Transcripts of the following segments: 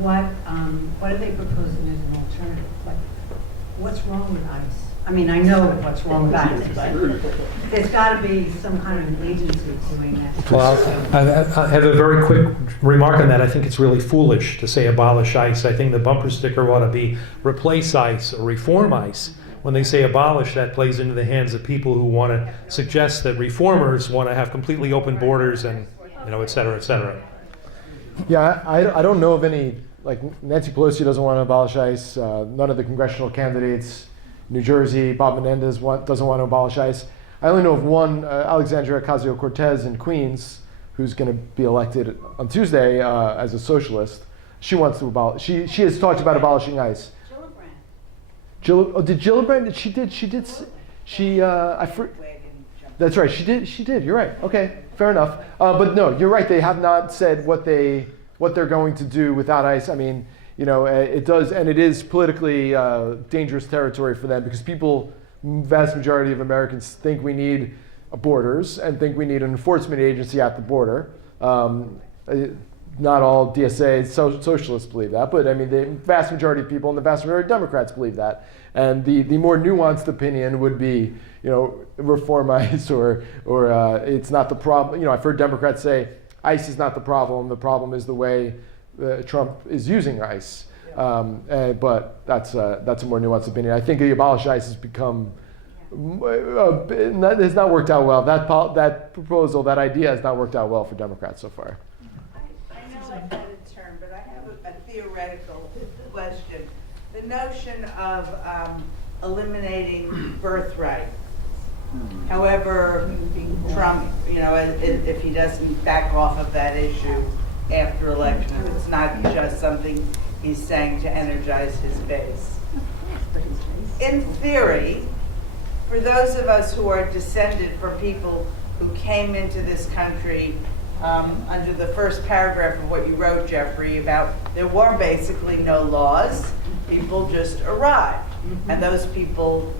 what are they proposing as an alternative? Like, what's wrong with ICE? I mean, I know what's wrong with ICE, but there's got to be some kind of an agency doing that. Well, I have a very quick remark on that. I think it's really foolish to say abolish ICE. I think the bumper sticker ought to be replace ICE or reform ICE. When they say abolish, that plays into the hands of people who want to suggest that reformers want to have completely open borders and, et cetera, et cetera. Yeah, I don't know of any, like Nancy Pelosi doesn't want to abolish ICE. None of the congressional candidates, New Jersey, Bob Menendez doesn't want to abolish ICE. I only know of one, Alexandria Ocasio-Cortez in Queens, who's going to be elected on Tuesday as a socialist. She wants to abolish. She has talked about abolishing ICE. Did Gillibrand? That's right. She did. You're right. Okay, fair enough. But no, you're right. They have not said what they're going to do without ICE. I mean, it does, and it is politically dangerous territory for them because vast majority of Americans think we need borders and think we need an enforcement agency at the border. Not all DSA socialists believe that, but I mean the vast majority of people and the vast majority of Democrats believe that. And the more nuanced opinion would be, reform ICE or it's not the problem. I've heard Democrats say ICE is not the problem. The problem is the way Trump is using ICE. But that's a more nuanced opinion. I think the abolish ICE has become has not worked out well. That proposal, that idea has not worked out well for Democrats so far. I know I've had a term, but I have a theoretical question. The notion of eliminating birthright. However, Trump, if he doesn't back off of that issue after election, if it's not just something he's saying to energize his base. In theory, for those of us who are descended from people who came into this country under the first paragraph of what you wrote, Jeffrey, about there were basically no laws, people just arrived. And those people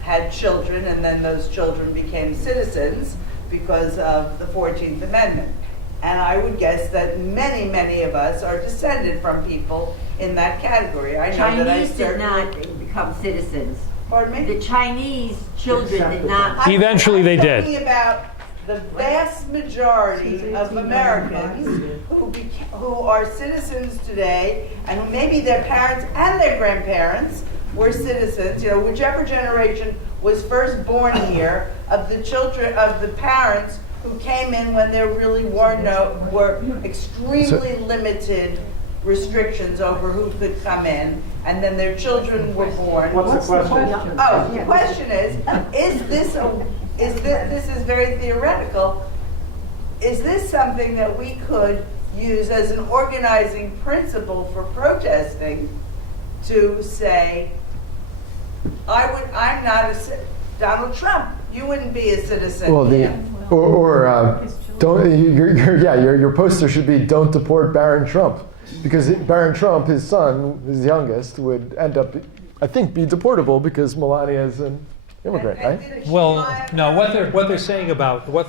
had children, and then those children became citizens because of the 14th Amendment. And I would guess that many, many of us are descended from people in that category. I know Chinese did not become citizens. Pardon me? The Chinese children did not. Eventually they did. I'm talking about the vast majority of Americans who are citizens today, and who maybe their parents and their grandparents were citizens, whichever generation was first born here, of the children, of the parents who came in when there really were extremely limited restrictions over who could come in, and then their children were born. What's the question? Oh, the question is this is very theoretical. Is this something that we could use as an organizing principle for protesting to say, I'm not Donald Trump, you wouldn't be a citizen. Well, your poster should be "Don't deport Barron Trump," because Barron Trump, his son, his youngest, would end up, I think, be deportable because Melania is an immigrant, right? Well, no. What they're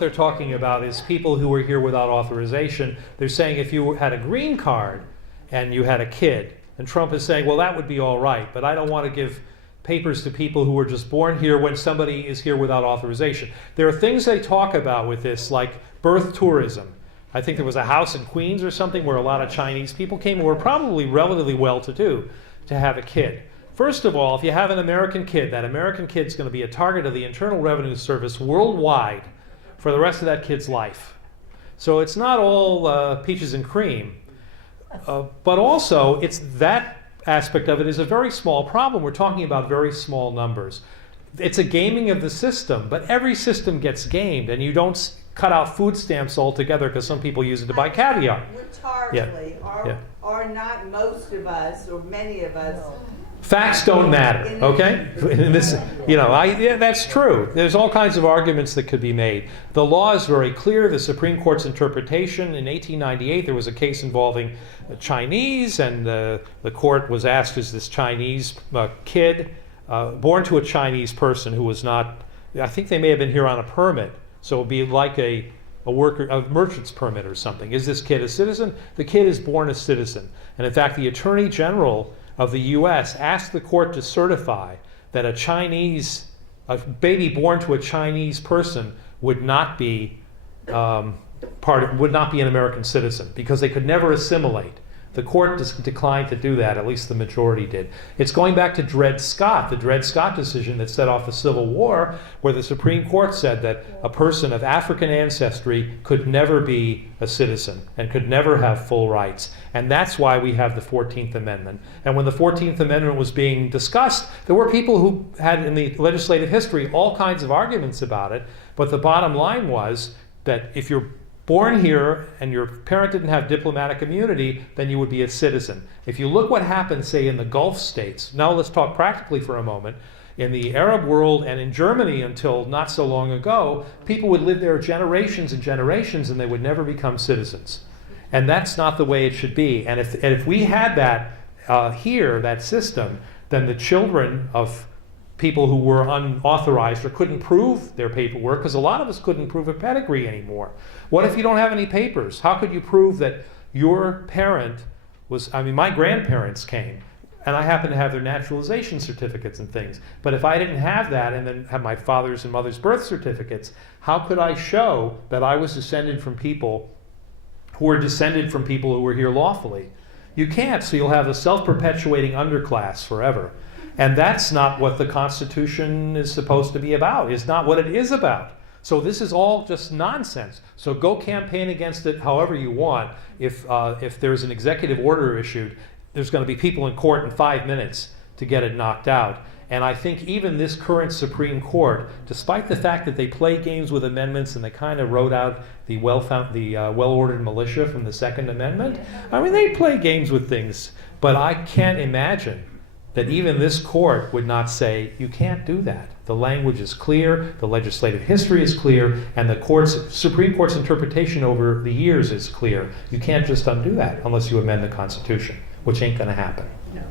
talking about is people who were here without authorization. They're saying if you had a green card and you had a kid, and Trump is saying, well, that would be all right, but I don't want to give papers to people who were just born here when somebody is here without authorization. There are things they talk about with this, like birth tourism. I think there was a house in Queens or something where a lot of Chinese people came who were probably relatively well-to-do to have a kid. First of all, if you have an American kid, that American kid's going to be a target of the Internal Revenue Service worldwide for the rest of that kid's life. So it's not all peaches and cream. But also, it's that aspect of it is a very small problem. We're talking about very small numbers. It's a gaming of the system, but every system gets gamed, and you don't cut out food stamps altogether because some people use it to buy caviar. Rhetorically, are not most of us, or many of us, facts don't matter, okay? In this, that's true. There's all kinds of arguments that could be made. The law is very clear. The Supreme Court's interpretation in 1898, there was a case involving Chinese, and the court was asked, is this Chinese kid born to a Chinese person who was not, I think they may have been here on a permit, so it would be like a a merchant's permit or something. Is this kid a citizen? The kid is born a citizen. And in fact, the Attorney General of the U.S. asked the court to certify that a baby born to a Chinese person would not be would not be an American citizen because they could never assimilate. The court declined to do that, at least the majority did. It's going back to Dred Scott, the Dred Scott decision that set off the Civil War, where the Supreme Court said that a person of African ancestry could never be a citizen and could never have full rights. And that's why we have the 14th Amendment. And when the 14th Amendment was being discussed, there were people who had in the legislative history all kinds of arguments about it, but the bottom line was that if you're born here and your parent didn't have diplomatic immunity, then you would be a citizen. If you look what happened, say, in the Gulf states, now let's talk practically for a moment. In the Arab world and in Germany until not so long ago, people would live there generations and generations and they would never become citizens. And that's not the way it should be. And if we had that here, that system, then the children of people who were unauthorized or couldn't prove their paperwork, because a lot of us couldn't prove a pedigree anymore. What if you don't have any papers? How could you prove that your parent was, my grandparents came, and I happen to have their naturalization certificates and things. But if I didn't have that and then have my father's and mother's birth certificates, how could I show that I was descended from people who were descended from people who were here lawfully? You can't, so you'll have a self-perpetuating underclass forever. And that's not what the Constitution is supposed to be about. It's not what it is about. So this is all just nonsense. So go campaign against it however you want. If there's an executive order issued, there's going to be people in court in 5 minutes to get it knocked out. And I think even this current Supreme Court, despite the fact that they play games with amendments and they kind of wrote out the well-ordered militia from the Second Amendment, they play games with things. But I can't imagine that even this court would not say, you can't do that. The language is clear, the legislative history is clear, and the Supreme Court's interpretation over the years is clear. You can't just undo that unless you amend the Constitution, which ain't going to happen. No.